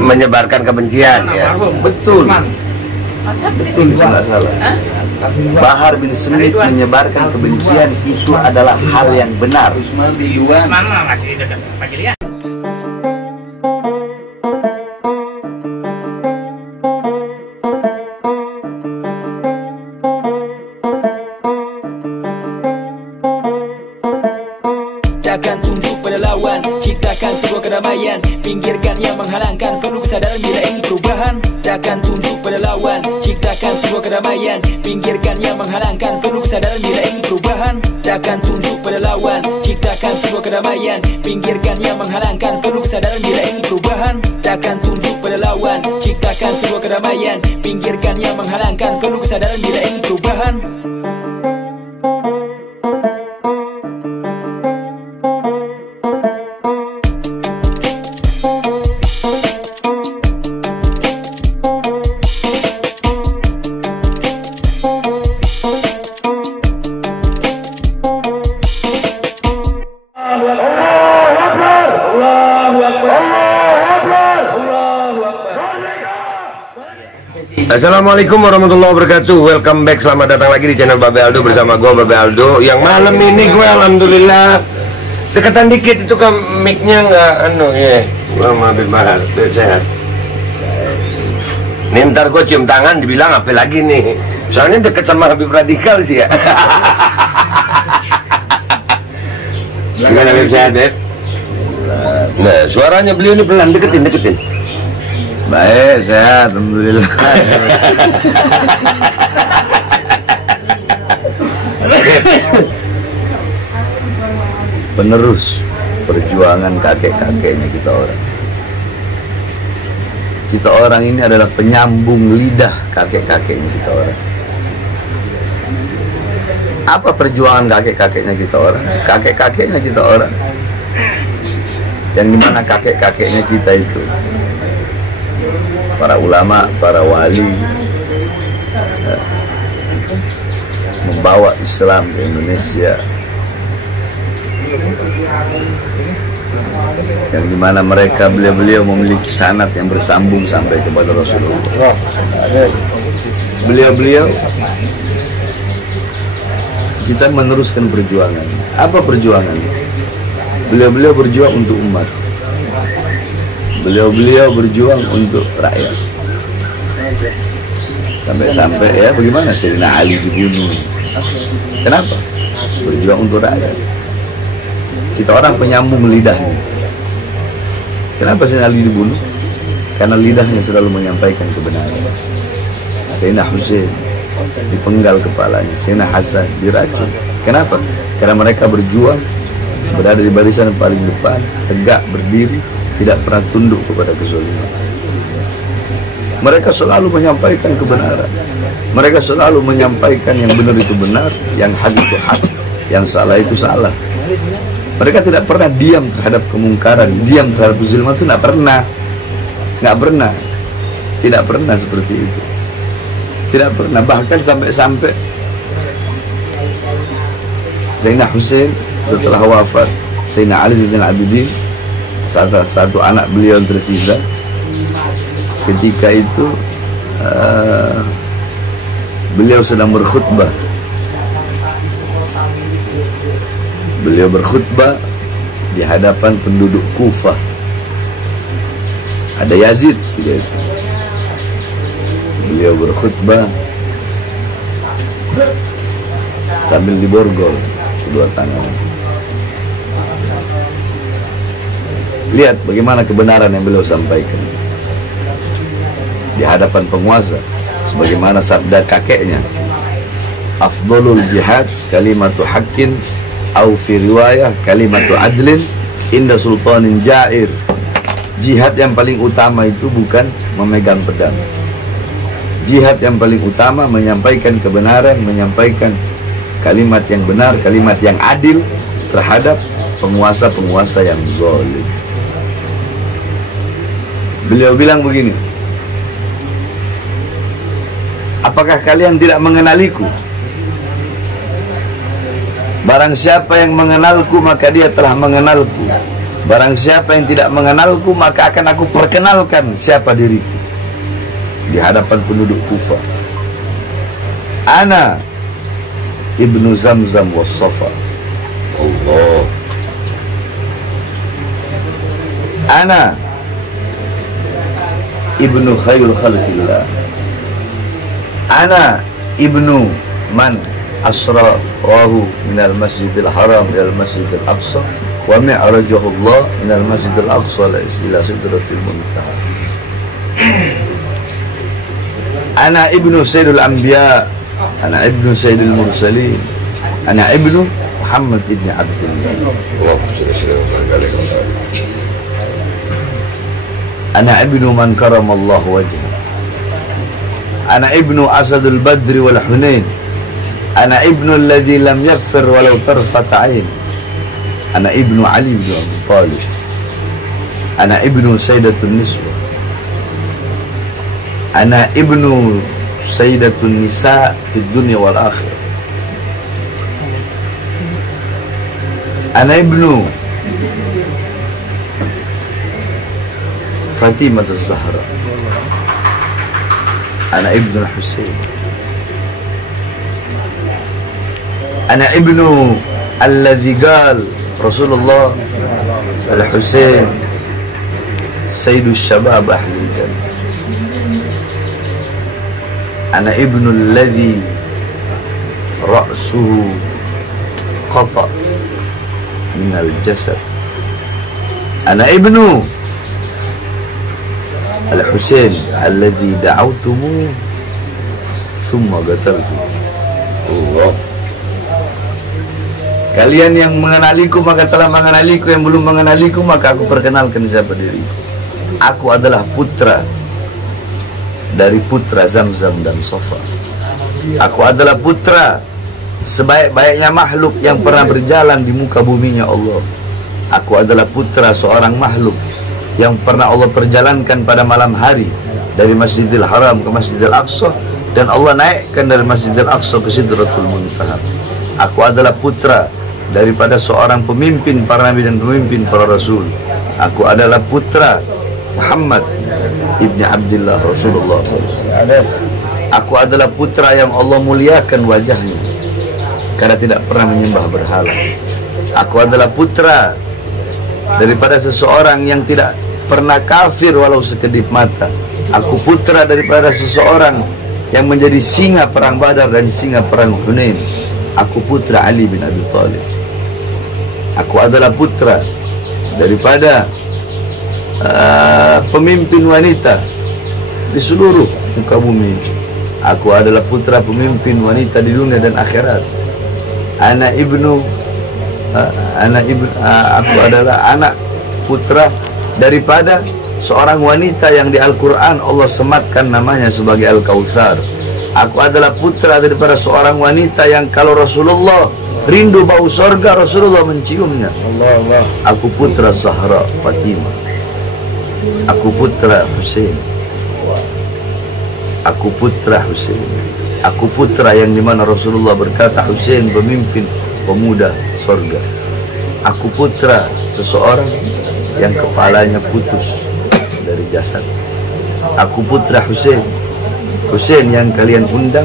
menyebarkan kebencian ya. Betul, betul, itu nggak salah. Bahar bin Smith menyebarkan kebencian itu adalah hal yang benar. Mana masih dekat pagi dia. Takkan tunduk pada lawan, ciptakan sebuah kedamaian, pinggirkan yang menghalangkan, perlu kesadaran bila ingin perubahan. Takkan tunduk pada lawan, ciptakan sebuah kedamaian, pinggirkan yang menghalangkan, perlu kesadaran bila ingin perubahan. Takkan tunduk pada lawan, ciptakan sebuah kedamaian, pinggirkan yang menghalangkan, perlu kesadaran bila ingin perubahan. Takkan tunduk pada lawan, ciptakan sebuah kedamaian, pinggirkan yang menghalangkan, perlu kesadaran bila ingin perubahan. Assalamualaikum warahmatullahi wabarakatuh. Welcome back, selamat datang lagi di channel Babe Aldo bersama gue Babe Aldo. Yang malam ini gue alhamdulillah deketan dikit itu kan mic-nya nggak ya. Gue sama Habib Bahar sehat. Nih ntar gue cium tangan dibilang apa lagi nih? Soalnya deket sama Habib Radikal sih ya. Gimana Habib, sehat Beb? Nah suaranya beliau ini pelan, deketin. Baik, sehat, alhamdulillah. Penerus perjuangan kakek-kakeknya kita orang. Kita orang ini adalah penyambung lidah kakek-kakeknya kita orang. Apa perjuangan kakek-kakeknya kita orang? Kakek-kakeknya kita orang. Yang dimana kakek-kakeknya kita itu para ulama, para wali membawa Islam ke Indonesia, yang dimana mereka beliau memiliki sanad yang bersambung sampai kepada Rasulullah. Beliau kita meneruskan perjuangan. Apa perjuangan? Beliau berjuang untuk umat. Beliau berjuang untuk rakyat. Sampai-sampai ya bagaimana Sayyidina Ali dibunuh. Kenapa? Berjuang untuk rakyat. Kita orang penyambung lidahnya. Kenapa Sayyidina Ali dibunuh? Karena lidahnya selalu menyampaikan kebenaran. Sayyidina Husain dipenggal kepalanya, Sayyidina Hasan diracun. Kenapa? Karena mereka berjuang, berada di barisan paling depan, tegak berdiri, tidak pernah tunduk kepada kezaliman. Mereka selalu menyampaikan kebenaran. Mereka selalu menyampaikan yang benar itu benar, yang hak itu hak, yang salah itu salah. Mereka tidak pernah diam terhadap kemungkaran, diam terhadap kezaliman itu nggak pernah, tidak pernah seperti itu, tidak pernah. Bahkan sampai Sayyidina Husain setelah wafat Sayyidina Ali Zainal Abidin, satu anak beliau yang tersisa, ketika itu beliau sedang berkhutbah. Beliau berkhutbah di hadapan penduduk Kufah. Ada Yazid juga itu. Beliau berkhutbah sambil diborgol kedua tangan. Lihat bagaimana kebenaran yang beliau sampaikan di hadapan penguasa, sebagaimana sabda kakeknya, afdalul jihad kalimatu haqqin au fi riwayah kalimatu adlin inda sultanin jair. Jihad yang paling utama itu bukan memegang pedang. Jihad yang paling utama menyampaikan kebenaran, menyampaikan kalimat yang benar, kalimat yang adil terhadap penguasa-penguasa yang zalim. Beliau bilang begini, apakah kalian tidak mengenaliku? Barang siapa yang mengenalku maka dia telah mengenalku. Barang siapa yang tidak mengenalku, maka akan aku perkenalkan siapa diriku di hadapan penduduk Kufah. Ana Ibnu Zamzam was Safa. Allah. Ana Ibnu Khairul Khalqillah. Ana Ibnu man asrahu minal masjidil haram ilal masjidil aqsa wa mi'rajahu Allah minal masjidil aqsa ila sidratil muntaha. Ana ibnu sayyidul anbiya, ana ibnu sayyidil mursalin, ana ibnu Muhammad ibn Abdullah. Ana ibnu man karamallahu wajhah. Ana ibnu asadul badri wal hunain. Ana ibnu alladhi lam yakfir walau tarfat ain. Ana ibnu Ali bin Abi Thalib. Ana ibnu sayyidatun niswa. Ana ibnu sayyidatun nisa fid dunya wal akhirah. Ana ibnu Fatimah az-Zahra. Ana ibnu Husain. Ana ibnu alladhi qal Rasulullah al-Husain sayyidus syabab ahli jannah. Ana ibnu alladhi ra'suhu qata min al-jasad. Ana ibnu al-Husain alladhi da'awtumu thumma qataltu. Allah. Kalian yang mengenaliku maka telah mengenaliku, yang belum mengenaliku maka aku perkenalkan siapa diriku. Aku adalah putra dari putra Zamzam dan Safa. Aku adalah putra sebaik-baiknya makhluk yang pernah berjalan di muka buminya Allah. Aku adalah putra seorang makhluk yang pernah Allah perjalankan pada malam hari dari Masjidil Haram ke Masjidil Aqsa, dan Allah naikkan dari Masjidil Aqsa ke Sidratul Muntaha. Aku adalah putra daripada seorang pemimpin para nabi dan pemimpin para rasul. Aku adalah putra Muhammad ibni Abdullah Rasulullah. Aku adalah putra yang Allah muliakan wajahnya karena tidak pernah menyembah berhala. Aku adalah putra daripada seseorang yang tidak pernah kafir walau sekedip mata. Aku putra daripada seseorang yang menjadi singa perang Badar dan singa perang Hunain. Aku putra Ali bin Abi Thalib. Aku adalah putra daripada pemimpin wanita di seluruh muka bumi. Aku adalah putra pemimpin wanita di dunia dan akhirat. Aku adalah anak putra daripada seorang wanita yang di Al-Quran Allah sematkan namanya sebagai Al-Kautsar. Aku adalah putra daripada seorang wanita yang kalau Rasulullah rindu bau surga, Rasulullah menciumnya. Allah. Aku putra Zahra Fatimah. Aku putra Husain. Aku putra Husain. Aku putra yang dimana Rasulullah berkata Husain pemimpin pemuda surga. Aku putra seseorang yang kepalanya putus dari jasad. Aku putra Husain. Husain yang kalian undang,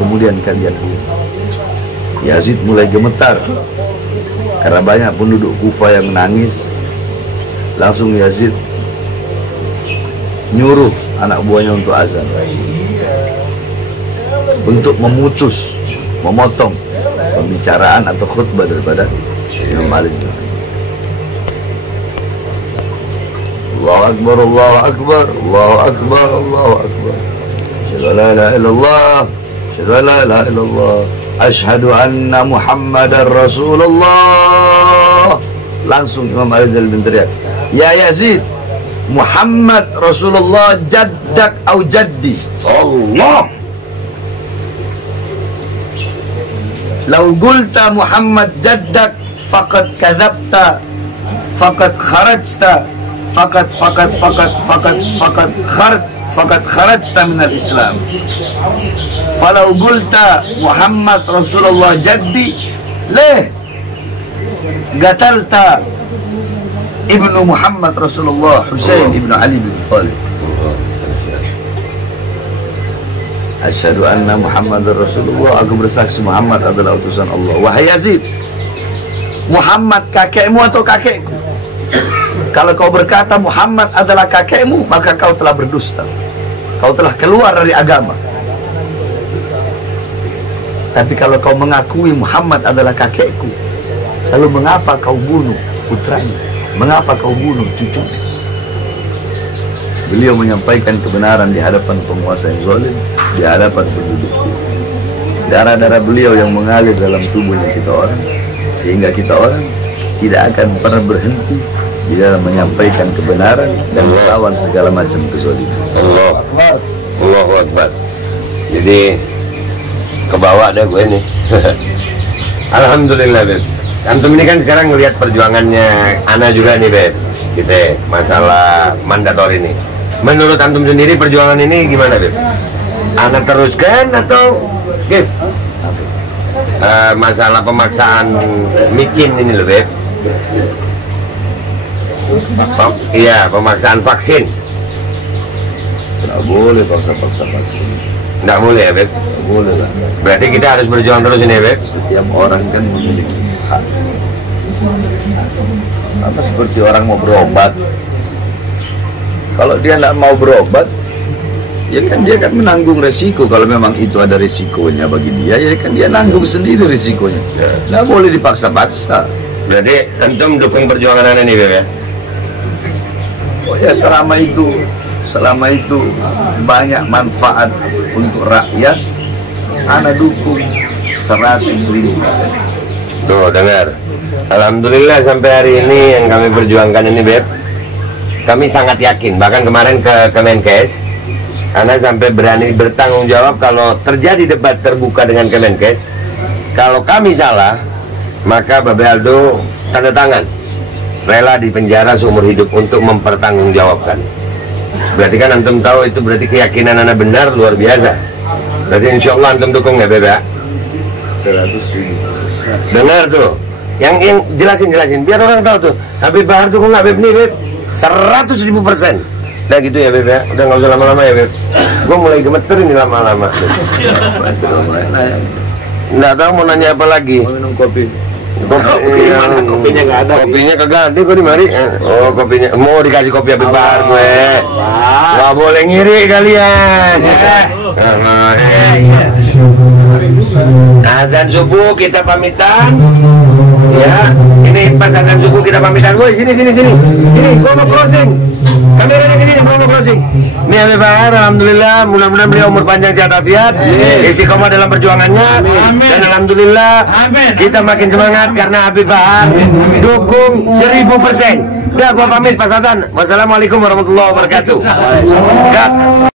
kemudian kalian bunuh. Yazid mulai gemetar karena banyak penduduk Kufah yang menangis. Langsung Yazid nyuruh anak buahnya untuk azan, untuk memutus, memotong pembicaraan atau khutbah daripada Imam Ali. Allahu Akbar, Allahu Akbar, Allahu Akbar, Allahu Akbar. Asyhadu an la ilaha illallah, asyhadu an la ilaha illallah, asyhadu anna Muhammadar Rasulullah. Langsung Imam Al-Ghazali berteriak, ya Yazid, Muhammad Rasulullah jaddak au jaddi. Allah. Lau gulta Muhammad jaddak faqad kadzabta faqad kharajta faqad kharajta minal Islam. Falau gulta Muhammad Rasulullah jaddi leh gatalta ibnu Muhammad Rasulullah Husain ibnu Ali bin Thalib. Asyhadu anna Muhammadar Rasulullah, aku bersaksi Muhammad adalah utusan Allah. Wahai Yazid, Muhammad kakekmu atau kakekku? Kalau kau berkata Muhammad adalah kakekmu, maka kau telah berdusta. Kau telah keluar dari agama. Tapi kalau kau mengakui Muhammad adalah kakekku, lalu mengapa kau bunuh putranya? Mengapa kau bunuh cucunya? Beliau menyampaikan kebenaran di hadapan penguasa yang zalim, di hadapan penduduk. Darah-darah beliau yang mengalir dalam tubuhnya kita orang, sehingga kita orang tidak akan pernah berhenti di dalam menyampaikan kebenaran dan melawan segala macam kezaliman. Allahu Akbar. Jadi kebawa deh gue nih. Alhamdulillah, Beb. Antum ini kan sekarang ngelihat perjuangannya Ana juga nih, Beb. Kita masalah mandator ini. Menurut antum sendiri perjuangan ini gimana, Beb? Ana teruskan atau Beb? Masalah pemaksaan micin ini loh, Beb. Iya, pemaksaan vaksin. Tidak boleh paksa-paksa vaksin. Nggak boleh ya, Beb? Tidak boleh lah. Berarti kita harus berjuang terus ini, Beb? Setiap orang kan memiliki hak. Apa seperti orang mau berobat, kalau dia tidak mau berobat, ya kan dia kan menanggung resiko. Kalau memang itu ada resikonya bagi dia, ya kan dia nanggung sendiri resikonya. Tidak boleh dipaksa-paksa. Berarti antum dukung perjuangan Ana nih, Beb ya? Oh ya, selama itu banyak manfaat untuk rakyat, Ana dukung 100.000%. Tuh, dengar. Alhamdulillah sampai hari ini yang kami perjuangkan ini, Beb, kami sangat yakin. Bahkan kemarin ke Kemenkes, Ana sampai berani bertanggung jawab kalau terjadi debat terbuka dengan Kemenkes. Kalau kami salah, maka Babe Aldo tanda tangan rela di penjara seumur hidup untuk mempertanggungjawabkan. Berarti kan antum tahu itu berarti keyakinan Ana benar luar biasa. Berarti insya Allah antum dukung ya, Beb ya? 100.000%. Dengar tuh, yang jelasin biar orang tahu tuh. Habib Bahar dukung nggak, Beb nih, Beb? 100.000%. Udah gitu ya, Beb ya? Udah nggak usah lama-lama ya, Beb? Gue mulai gemeter ini lama-lama. Nggak tahu mau nanya apa lagi. Mau minum kopi? Kopinya nggak ada. Kopinya kagak ada kok di mari. Oh, kopinya mau dikasih kopi Habib Bahar gue. Nggak boleh ngiri kalian. Azan subuh kita pamitan. Ya, ini pas azan subuh kita pamitan. Woi, sini, gua mau closing. Kameranya ke sini, gua mau closing. Ini Habib Bahar, alhamdulillah, mudah-mudahan beliau umur panjang sehat walafiat, istiqomah dalam perjuangannya, dan alhamdulillah kita makin semangat karena Habib Bahar dukung 1000%. Udah, gua pamit Pak Sultan. Wassalamualaikum warahmatullahi wabarakatuh. Cut.